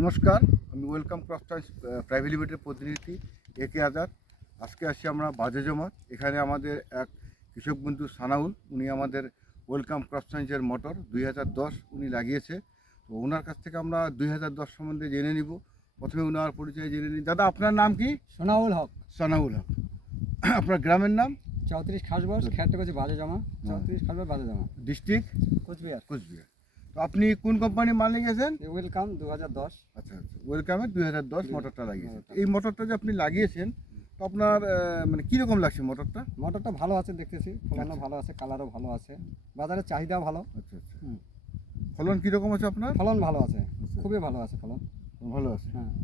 নমস্কার, আমি welcome crop science private লিমিটেডের প্রতিনিধি একে আজাদ। আজকে আসছি আমরা বাজে জমা। এখানে আমাদের এক কৃষক বন্ধু সানাউল, উনি আমাদের ওয়েলকাম ক্রপ সায়েন্সের মোটর 2010 উনি লাগিয়েছে। তো ওনার কাছ থেকে আমরা 2010 সম্বন্ধে জেনে নিব। প্রথমে ওনার পরিচয় জেনে নিই। দাদা, আপনার নাম কি? সোনাউল হক। সানাউল হক। আপনার গ্রামের নাম? 34 খাসবাস, খ্যাটটা করছে বাজে জমা। 34 খাসবাস বাজে জমা, ডিস্ট্রিক্ট কোচবিহার। কোচবিহার। তো আপনি কোন কোম্পানির মাল লিখেছেন? ওয়েলকাম 2010। আচ্ছা, ওয়েলকামের 2010 মোটরটা লাগিয়েছেন। মোটরটা। এই মোটরটা যে আপনি লাগিয়েছেন, তো আপনার মানে কীরকম লাগছে মোটরটা? মোটরটা ভালো আছে, দেখতেছি ফলনও ভালো আছে, কালারও ভালো আছে, বাজারে চাহিদাও ভালো। আচ্ছা আচ্ছা। হুম। ফলন কীরকম আছে আপনার? ফলন ভালো আছে, খুবই ভালো আছে ফলন। ভালো আছে। হ্যাঁ।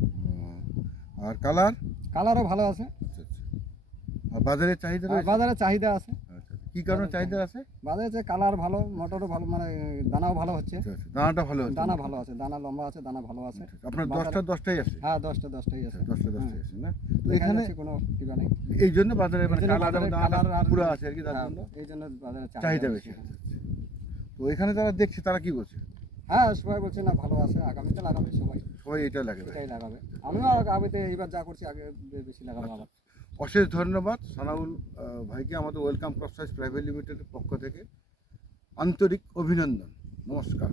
আর কালার? কালারও ভালো আছে। আচ্ছা আচ্ছা। আর বাজারের চাহিদা আর রয়েছে? বাজারে চাহিদা আছে। আচ্ছা, কী কারণে চাহিদা আছে? বাজারে যে কালার ভালো, মোটরও ভালো, মানে দানাও ভালো হচ্ছে। আচ্ছা আচ্ছা, দানাটা ভালো হচ্ছে? দানা ভালো আছে, দানা লম্বা আছে, দানা ভালো আছে। আপনার বাজারে- 10টাই আছে? হ্যাঁ, 10টাই আছে। 10টাই আছে না? তো এখানে এখানে কোনো টিকা নেই। এই জন্য বাজারে মানে এই জন্য কালার এবং বাজারে দানাটা কালার আর- পুরো আছে আর কি, তার হ্যাঁ, জন্য এই জন্য বাজারে চাহিদা বেশি। তো এখানে যারা দেখছে তারা কি বলছে? হ্যাঁ, সবাই বলছে না ভালো আছে, আগামীতে লাগাবে সবাই, সবাই এটা লাগে? এটাই লাগাবে। আমিও আগামীতে এইবার যা করছি আগে বেশি লাগাবো আবার। অশেষ ধন্যবাদ সানাউল ভাইকে, আমাদের ওয়েলকাম ক্রপ সায়েন্স প্রাইভেট লিমিটেডের পক্ষ থেকে আন্তরিক অভিনন্দন। নমস্কার।